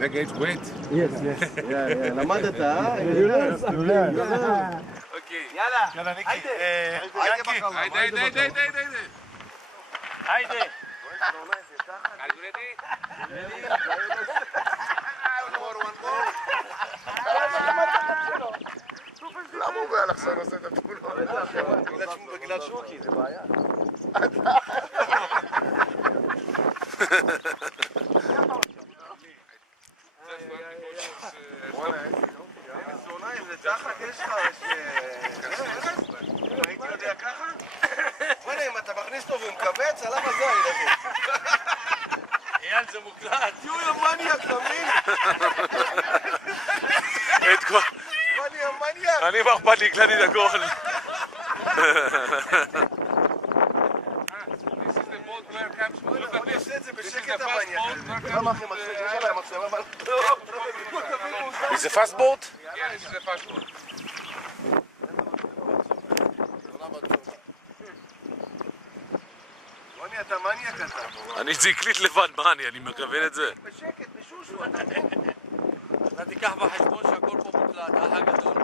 רגע, it's wet. למדת, אוקיי. יאללה, ניקי. היידה. היידה. Are you ready? למה הוא בא לחסון עושה את התמונות? בגלל שוקי, זה בעיה. איזה תחת יש לך, הייתי יודע ככה? בוא'נה, אם אתה מכניס אותו והוא מקבץ, עליו הזין, אחי. אייל, זה מוקלט. יו, מניאק, אתה מבין? מניאק. אני מאכפת לי, הקלטתי את הכל. This is the boat where comes to look at בוא this. נעשה את זה This is בשקט the המניאק. fast boat where למה comes אחי to מצחיק? the יש עליי מצלמה, אבל... Is it fast boat? Yeah, this is the fast boat. רוני, אתה מניאק אתה. אני זה הקליט לבד, מה אני מכוון את זה. בשקט, בשושו, אתה... אתה תיקח בחשבון שהכל פה מוקלט, האח הגדול.